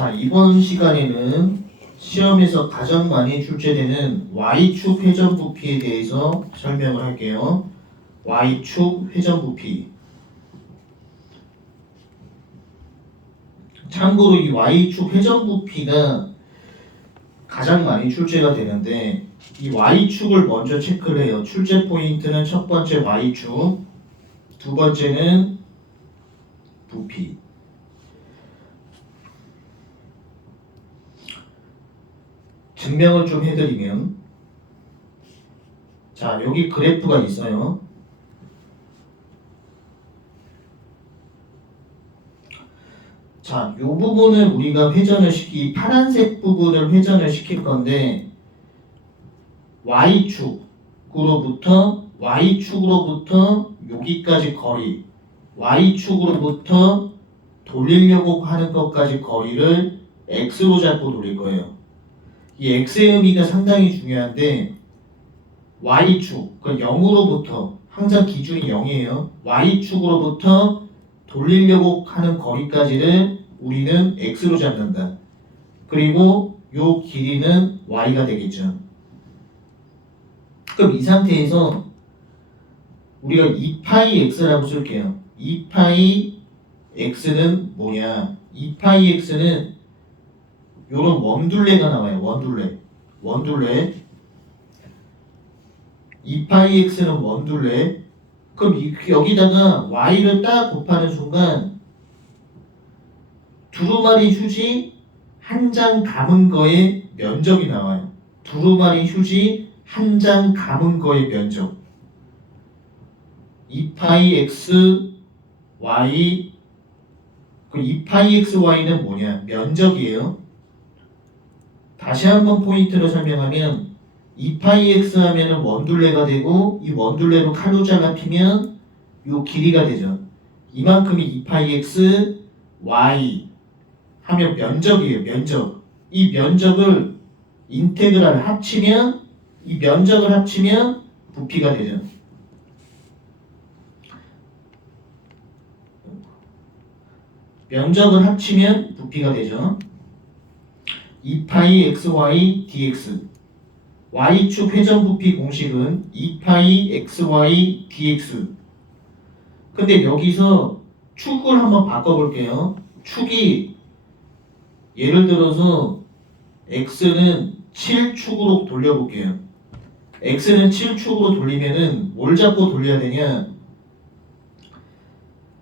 자, 이번 시간에는 시험에서 가장 많이 출제되는 Y축 회전부피에 대해서 설명을 할게요. Y축 회전부피. 참고로 이 Y축 회전부피가 가장 많이 출제가 되는데 이 Y축을 먼저 체크를 해요. 출제 포인트는 첫 번째 Y축, 두 번째는 부피. 증명을 좀 해드리면, 자, 여기 그래프가 있어요. 자, 이 부분을 우리가 회전을 파란색 부분을 회전을 시킬 건데 Y축으로부터 여기까지 거리, Y축으로부터 돌리려고 하는 것까지 거리를 X로 잡고 돌릴 거예요. 이 X의 의미가 상당히 중요한데 Y축, 그 0으로부터 항상 기준이 0이에요. Y축으로부터 돌리려고 하는 거리까지를 우리는 X로 잡는다. 그리고 요 길이는 Y가 되겠죠. 그럼 이 상태에서 우리가 2파이 X라고 쓸게요. 2파이 X는 뭐냐? 2파이 X는 요런 원둘레가 나와요. 원둘레. 2파이 X는 원둘레. 그럼 여기다가 Y를 딱 곱하는 순간 두루마리 휴지 한 장 감은 거의 면적이 나와요. 두루마리 휴지 한 장 감은 거의 면적. 2파이 X Y, 그 2파이 X Y는 뭐냐? 면적이에요. 다시 한번 포인트를 설명하면 2파이 X 하면은 원둘레가 되고 이 원둘레로 칼로자가 피면 요 길이가 되죠. 이만큼이 2파이 X Y 하면 면적이에요. 면적. 이 면적을 인테그랄 합치면 이 면적을 합치면 부피가 되죠. 면적을 합치면 부피가 되죠. 2파이 xy dx. y축 회전 부피 공식은 2파이 xy dx. 근데 여기서 축을 한번 바꿔볼게요. 축이 예를 들어서 x는 7축으로 돌려볼게요. x는 7축으로 돌리면은 뭘 잡고 돌려야 되냐?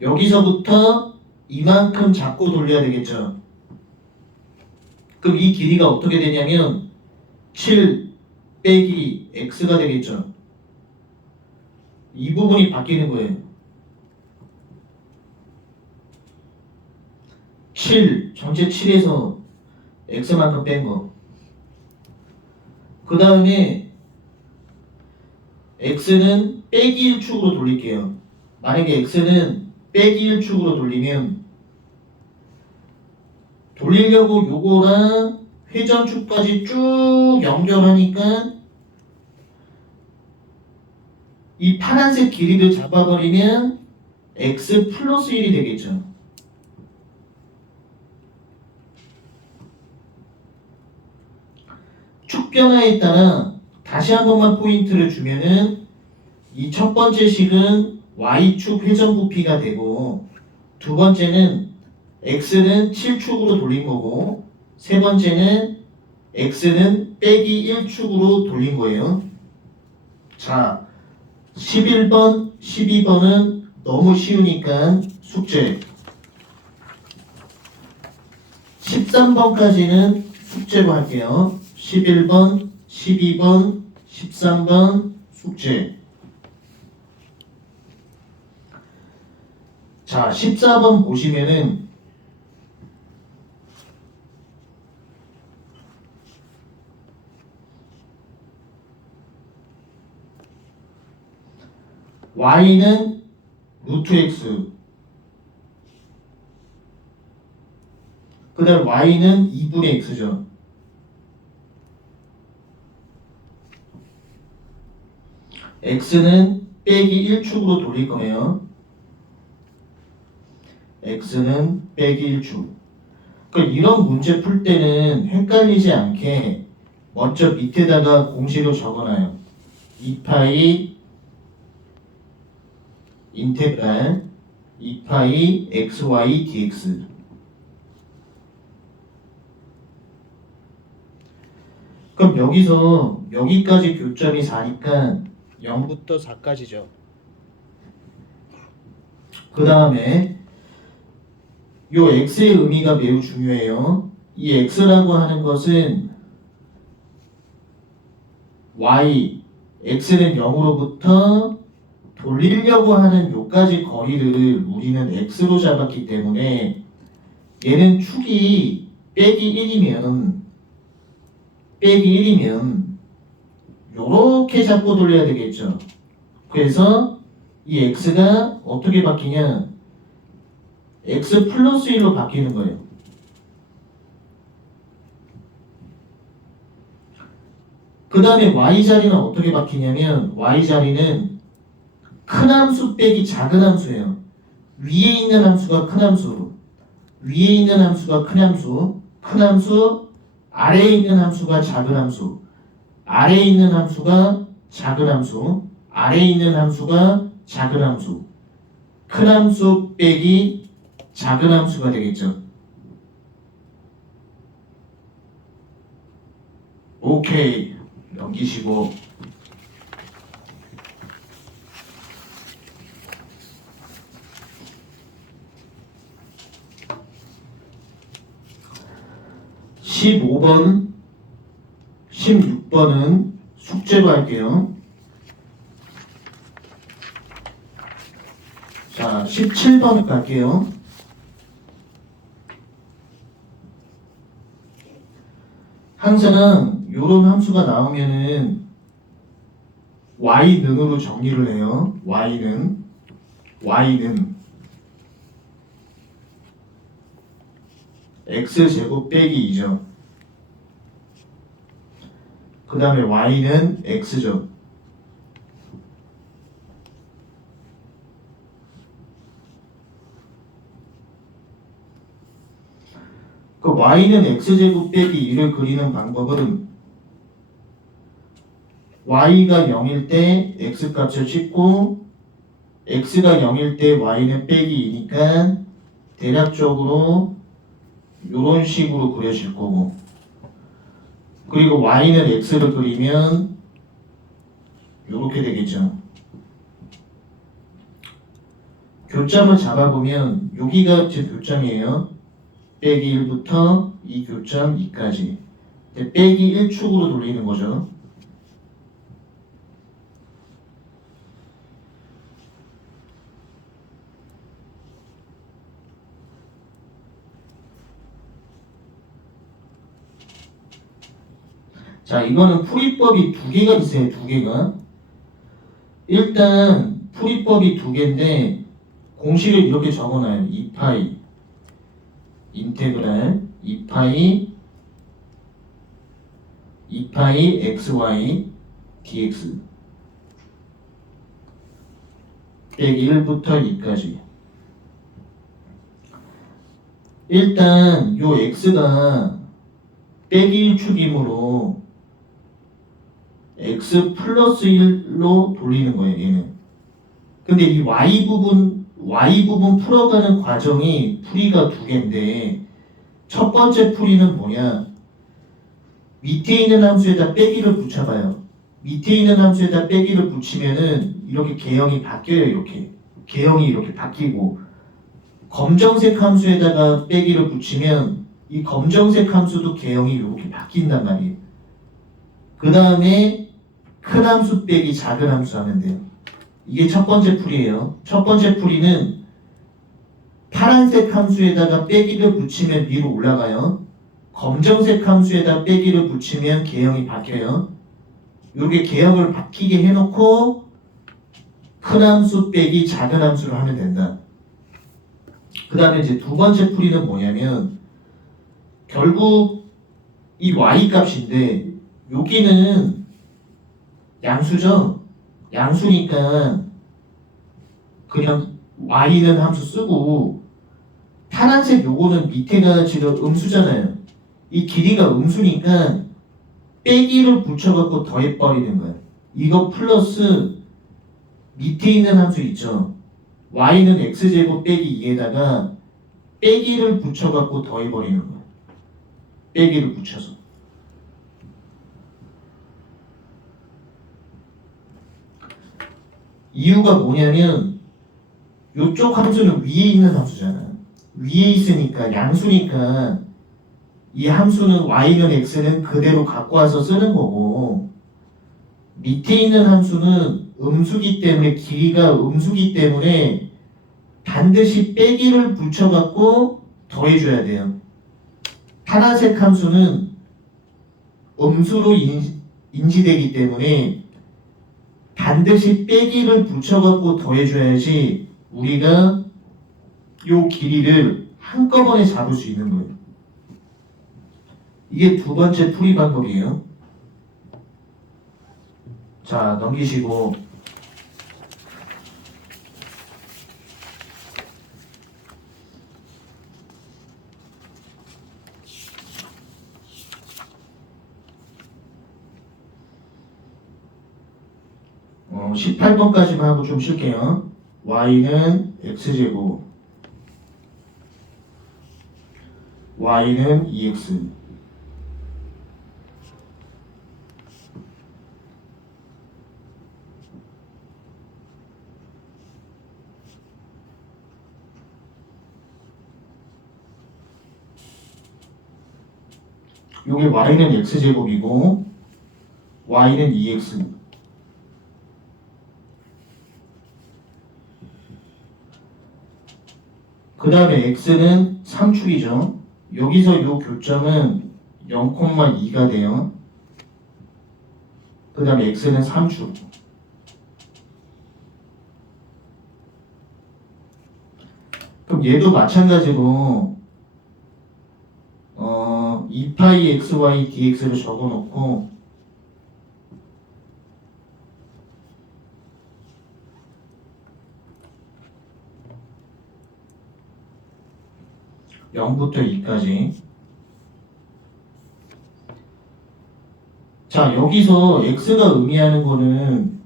여기서부터 이만큼 잡고 돌려야 되겠죠. 그럼 이 길이가 어떻게 되냐면 7 빼기 x가 되겠죠. 이 부분이 바뀌는 거예요. 7, 전체 7에서 x만큼 뺀 거. 그 다음에 x는 빼기 1축으로 돌릴게요. 만약에 x는 빼기 1축으로 돌리면 돌리려고 요거랑 회전축까지 쭉 연결하니까 이 파란색 길이를 잡아버리면 x 플러스 1이 되겠죠. 축 변화에 따라 다시 한 번만 포인트를 주면은 이 첫 번째 식은 y축 회전 부피가 되고 두 번째는 x는 7축으로 돌린 거고 세 번째는 x는 빼기 1축으로 돌린 거예요. 자, 11번, 12번은 너무 쉬우니까 숙제. 13번까지는 숙제로 할게요. 11번, 12번, 13번 숙제. 자, 14번 보시면은 y는 루트 x, 그 다음 y는 2분의 x죠. x는 빼기 1축으로 돌릴 거예요. x는 빼기 1축. 그러니까 이런 문제 풀 때는 헷갈리지 않게 먼저 밑에다가 공식을 적어놔요. 2파이 인테그랄 2파이 xy dx. 그럼 여기서 여기까지 교점이 4니까 0부터 4까지죠. 그 다음에 요 x의 의미가 매우 중요해요. 이 x라고 하는 것은 y, x는 0으로부터 돌리려고 하는 요까지 거리를 우리는 x로 잡았기 때문에 얘는 축이 빼기 1이면 요렇게 잡고 돌려야 되겠죠. 그래서 이 x가 어떻게 바뀌냐, x 플러스 1로 바뀌는 거예요. 그 다음에 y자리는 어떻게 바뀌냐면 y자리는 큰 함수 빼기 작은 함수예요. 위에 있는 함수가 큰 함수, 위에 있는 함수가 큰 함수, 큰 함수, 아래에 있는 함수가 작은 함수, 아래에 있는 함수가 작은 함수, 아래에 있는 함수가 작은 함수, 큰 함수 빼기 작은 함수가 되겠죠. 오케이, 넘기시고. (15번) 16번은 숙제로 할게요. 자, 17번 갈게요. 항상 요런 함수가 나오면은 y는으로 정리를 해요. y는 x제곱 빼기 2죠. 그 다음에 y는 x죠. 그 y는 x제곱 빼기 2를 그리는 방법은 y가 0일 때 x값을 찍고 x가 0일 때 y는 빼기 2니까 대략적으로 이런 식으로 그려질 거고, 그리고 y는 x를 그리면 이렇게 되겠죠. 교점을 잡아보면 여기가 제 교점이에요. 빼기 1부터 이 교점 2까지 빼기 1축으로 돌리는 거죠. 자, 이거는 풀이법이 두 개가 있어요. 두 개가. 일단 풀이법이 두 개인데 공식을 이렇게 적어놔요. 2파이 인테그랄 2파이 xy dx 빼기 1부터 2까지. 일단 요 x가 빼기 1축이므로 x 플러스 1로 돌리는 거예요, 얘는. 근데 이 y 부분 풀어가는 과정이 풀이가 두 개인데, 첫 번째 풀이는 뭐냐? 밑에 있는 함수에다 빼기를 붙여봐요. 밑에 있는 함수에다 빼기를 붙이면은 이렇게 개형이 바뀌어요, 이렇게. 개형이 이렇게 바뀌고, 검정색 함수에다가 빼기를 붙이면 이 검정색 함수도 개형이 이렇게 바뀐단 말이에요. 그 다음에 큰 함수 빼기 작은 함수 하면 돼요. 이게 첫 번째 풀이에요. 첫 번째 풀이는 파란색 함수에다가 빼기를 붙이면 위로 올라가요. 검정색 함수에다 빼기를 붙이면 개형이 바뀌어요. 이렇게 개형을 바뀌게 해놓고 큰 함수 빼기 작은 함수를 하면 된다. 그 다음에 이제 두 번째 풀이는 뭐냐면, 결국 이 y 값인데 여기는 양수죠. 양수니까 그냥 y는 함수 쓰고 파란색 요거는 밑에가 지금 음수잖아요. 이 길이가 음수니까 빼기를 붙여갖고 더해버리는 거예요. 이거 플러스 밑에 있는 함수 있죠. y는 x제곱 빼기 2에다가 빼기를 붙여갖고 더해버리는 거예요. 빼기를 붙여서. 이유가 뭐냐면 이쪽 함수는 위에 있는 함수잖아. 위에 있으니까 양수니까 이 함수는 y는 x는 그대로 갖고 와서 쓰는 거고, 밑에 있는 함수는 음수기 때문에 길이가 음수기 때문에 반드시 빼기를 붙여갖고 더해줘야 돼요. 파란색 함수는 음수로 인지되기 때문에 반드시 빼기를 붙여갖고 더해줘야지 우리가 요 길이를 한꺼번에 잡을 수 있는 거예요. 이게 두 번째 풀이 방법이에요. 자, 넘기시고 18번까지만 하고 좀 쉴게요. y는 x제곱, y는 2x, 요게 y는 x제곱이고 y는 2x. 그 다음에 x는 3축이죠. 여기서 요 교점은 0,2가 돼요. 그 다음에 x는 3축. 그럼 얘도 마찬가지로 2파이 xy dx를 적어놓고 (0부터 2까지) 자, 여기서 x가 의미하는 거는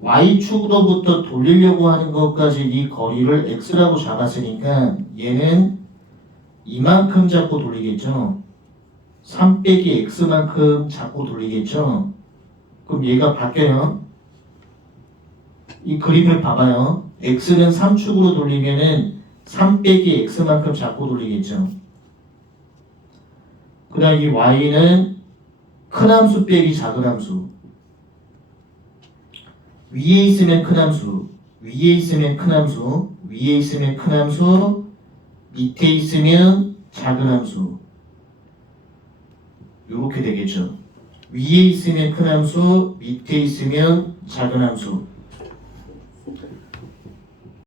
y축으로부터 돌리려고 하는 것까지 이 거리를 x라고 잡았으니까 얘는 이만큼 잡고 돌리겠죠. 3 빼기 x만큼 잡고 돌리겠죠. 그럼 얘가 바뀌어요. 이 그림을 봐봐요. x는 3축으로 돌리면은 3 빼기 x만큼 잡고 돌리겠죠. 그 다음 이 y는 큰 함수 빼기 작은 함수. 위에 있으면 큰 함수, 위에 있으면 큰 함수, 위에 있으면 큰 함수, 밑에 있으면 작은 함수. 요렇게 되겠죠. 위에 있으면 큰 함수, 밑에 있으면 작은 함수.